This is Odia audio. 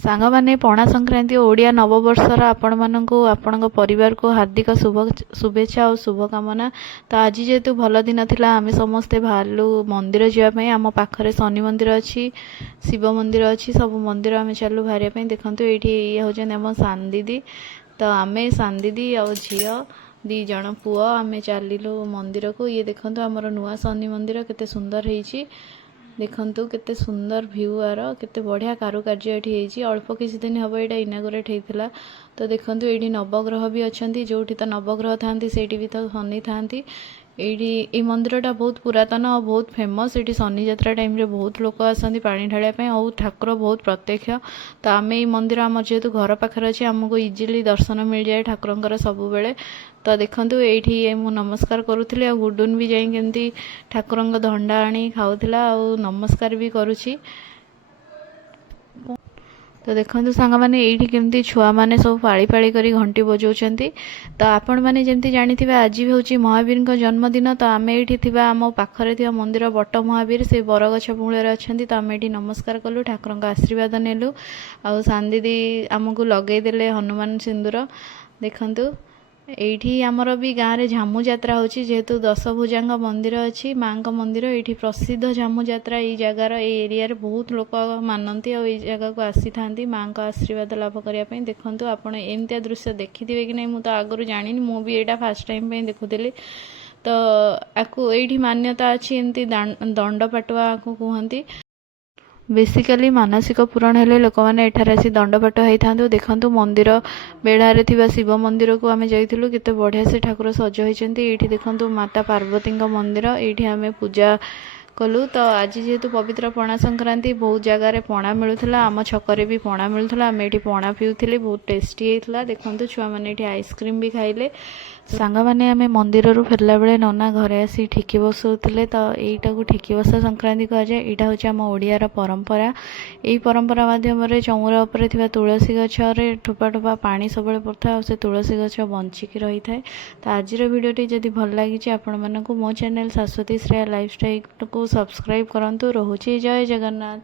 ସାଙ୍ଗମାନେ ପଣା ସଂକ୍ରାନ୍ତି ଓ ଓଡ଼ିଆ ନବବର୍ଷର ଆପଣମାନଙ୍କୁ ଆପଣଙ୍କ ପରିବାରକୁ ହାର୍ଦ୍ଦିକ ଶୁଭେଚ୍ଛା ଆଉ ଶୁଭକାମନା। ତ ଆଜି ଯେହେତୁ ଭଲ ଦିନ ଥିଲା ଆମେ ସମସ୍ତେ ବାହାରିଲୁ ମନ୍ଦିର ଯିବା ପାଇଁ। ଆମ ପାଖରେ ଶନି ମନ୍ଦିର ଅଛି, ଶିବ ମନ୍ଦିର ଅଛି, ସବୁ ମନ୍ଦିର ଆମେ ଚାଲିଲୁ ବାହାରିବା ପାଇଁ। ଦେଖନ୍ତୁ ଏଇଠି ଇଏ ହେଉଛନ୍ତି ଆମ ସାନ ଦିଦି। ତ ଆମେ ସାନ ଦିଦି ଆଉ ଝିଅ 2 ଜଣ ପୁଅ ଆମେ ଚାଲିଲୁ ମନ୍ଦିରକୁ। ଇଏ ଦେଖନ୍ତୁ ଆମର ନୂଆ ଶନି ମନ୍ଦିର କେତେ ସୁନ୍ଦର ହେଇଛି। ଦେଖନ୍ତୁ କେତେ ସୁନ୍ଦର ଭ୍ୟୁ ଆର, କେତେ ବଢ଼ିଆ କାରୁକାର୍ଯ୍ୟ ଏଠି ହେଇଛି। ଅଳ୍ପ କିଛି ଦିନ ହେବ ଏଇଟା ଇନାଗୁରେଟ୍ ହେଇଥିଲା। ତ ଦେଖନ୍ତୁ ଏଇଠି ନବଗ୍ରହ ବି ଅଛନ୍ତି, ଯେଉଁଠି ତ ନବଗ୍ରହ ଥାନ୍ତି ସେଇଠି ବି ତ ଶନି ଥାନ୍ତି। ଏଇଠି এই ମନ୍ଦିରଟା ବହୁତ ପୁରାତନ ଆଉ ବହୁତ ଫେମସ୍। ଏଠି ଶନି ଯାତ୍ରା ଟାଇମ୍ରେ ବହୁତ ଲୋକ ଆସନ୍ତି ପାଣି ଢାଳିବା ପାଇଁ ଆଉ ଠାକୁର ବହୁତ ପ୍ରତ୍ୟକ୍ଷ। ତ ଆମେ ଏଇ ମନ୍ଦିର ଆମର ଯେହେତୁ ଘର ପାଖରେ ଅଛି ଆମକୁ ଇଜିଲି ଦର୍ଶନ ମିଳିଯାଏ ଠାକୁରଙ୍କର ସବୁବେଳେ। ତ ଦେଖନ୍ତୁ ଏଇଠି ମୁଁ ନମସ୍କାର କରୁଥିଲି ଆଉ ଗୁଡୁନ ବି ଯାଇ କେମିତି ଠାକୁରଙ୍କ ଧଣ୍ଡା ଆଣି ଖାଉଥିଲା ଆଉ ନମସ୍କାର ବି କରୁଛି। ତ ଦେଖନ୍ତୁ ସାଙ୍ଗମାନେ ଏଇଠି କେମିତି ଛୁଆମାନେ ସବୁ ପାଳି ପାଳି କରି ଘଣ୍ଟି ବଜାଉଛନ୍ତି। ତ ଆପଣମାନେ ଯେମିତି ଜାଣିଥିବେ ଆଜି ବି ହେଉଛି ମହାବୀରଙ୍କ ଜନ୍ମଦିନ। ତ ଆମେ ଏଇଠି ଥିବା ଆମ ପାଖରେ ଥିବା ମନ୍ଦିର ବଟ ମହାବୀର ସେ ବରଗଛ ମୂଳରେ ଅଛନ୍ତି। ତ ଆମେ ଏଇଠି ନମସ୍କାର କଲୁ, ଠାକୁରଙ୍କ ଆଶୀର୍ବାଦ ନେଲୁ ଆଉ ସାନ ଦିଦି ଆମକୁ ଲଗେଇଦେଲେ ହନୁମାନ ସିନ୍ଦୁର। ଦେଖନ୍ତୁ ଏଇଠି ଆମର ବି ଗାଁରେ ଝାମୁ ଯାତ୍ରା ହେଉଛି, ଯେହେତୁ 10 ଭୁଜାଙ୍କ ମନ୍ଦିର ଅଛି ମାଙ୍କ ମନ୍ଦିର। ଏଇଠି ପ୍ରସିଦ୍ଧ ଝାମୁ ଯାତ୍ରା ଏଇ ଜାଗାର ଏଇ ଏରିଆରେ ବହୁତ ଲୋକ ମାନନ୍ତି ଆଉ ଏଇ ଜାଗାକୁ ଆସିଥାନ୍ତି ମାଙ୍କ ଆଶୀର୍ବାଦ ଲାଭ କରିବା ପାଇଁ। ଦେଖନ୍ତୁ ଆପଣ ଏମିତିଆ ଦୃଶ୍ୟ ଦେଖିଥିବେ କି ନାହିଁ ମୁଁ ତ ଆଗରୁ ଜାଣିନି, ମୁଁ ବି ଏଇଟା ଫାଷ୍ଟ ଟାଇମ୍ ପାଇଁ ଦେଖୁଥିଲି। ତ ଆକୁ ଏଇଠି ମାନ୍ୟତା ଅଛି, ଏମିତି ଦଣ୍ଡପାଟୁଆ ଆକୁ କୁହନ୍ତି। ବେସିକାଲି ମାନସିକ ପୂରଣ ହେଲେ ଲୋକମାନେ ଏଠାରେ ଆସି ଦଣ୍ଡପାଟ ହେଇଥାନ୍ତୁ। ଦେଖନ୍ତୁ ମନ୍ଦିର ବେଢ଼ାରେ ଥିବା ଶିବ ମନ୍ଦିରକୁ ଆମେ ଯାଇଥିଲୁ, କେତେ ବଢ଼ିଆ ସେ ଠାକୁର ସଜ ହେଇଛନ୍ତି। ଏଇଠି ଦେଖନ୍ତୁ ମାତା ପାର୍ବତୀଙ୍କ ମନ୍ଦିର, ଏଇଠି ଆମେ ପୂଜା କଲୁ। ତ ଆଜି ଯେହେତୁ ପବିତ୍ର ପଣା ସଂକ୍ରାନ୍ତି ବହୁତ ଜାଗାରେ ପଣା ମିଳୁଥିଲା, ଆମ ଛକରେ ବି ପଣା ମିଳୁଥିଲା। ଆମେ ଏଇଠି ପଣା ପିଉଥିଲି, ବହୁତ ଟେଷ୍ଟି ହେଇଥିଲା। ଦେଖନ୍ତୁ ଛୁଆମାନେ ଏଇଠି ଆଇସ୍କ୍ରିମ୍ ବି ଖାଇଲେ। ସାଙ୍ଗମାନେ ଆମେ ମନ୍ଦିରରୁ ଫେରିଲା ବେଳେ ନନା ଘରେ ଆସି ଠିକି ବସାଉଥିଲେ। ତ ଏଇଟାକୁ ଠିକି ବସା ସଂକ୍ରାନ୍ତି କୁହାଯାଏ। ଏଇଟା ହେଉଛି ଆମ ଓଡ଼ିଆର ପରମ୍ପରା। ଏହି ପରମ୍ପରା ମାଧ୍ୟମରେ ଚଉରା ଉପରେ ଥିବା ତୁଳସୀ ଗଛରେ ଠୋପା ଠୋପା ପାଣି ସବୁବେଳେ ପଡ଼ିଥାଏ ଆଉ ସେ ତୁଳସୀ ଗଛ ବଞ୍ଚିକି ରହିଥାଏ। ତ ଆଜିର ଭିଡ଼ିଓଟି ଯଦି ଭଲ ଲାଗିଛି ଆପଣମାନଙ୍କୁ ମୋ ଚ୍ୟାନେଲ୍ ଶାଶ୍ୱତୀ ଶ୍ରେୟା ଲାଇଫଷ୍ଟାଇଲକୁ ସବସ୍କ୍ରାଇବ୍ କରନ୍ତୁ। ରହୁଛି ଜୟ ଜଗନ୍ନାଥ।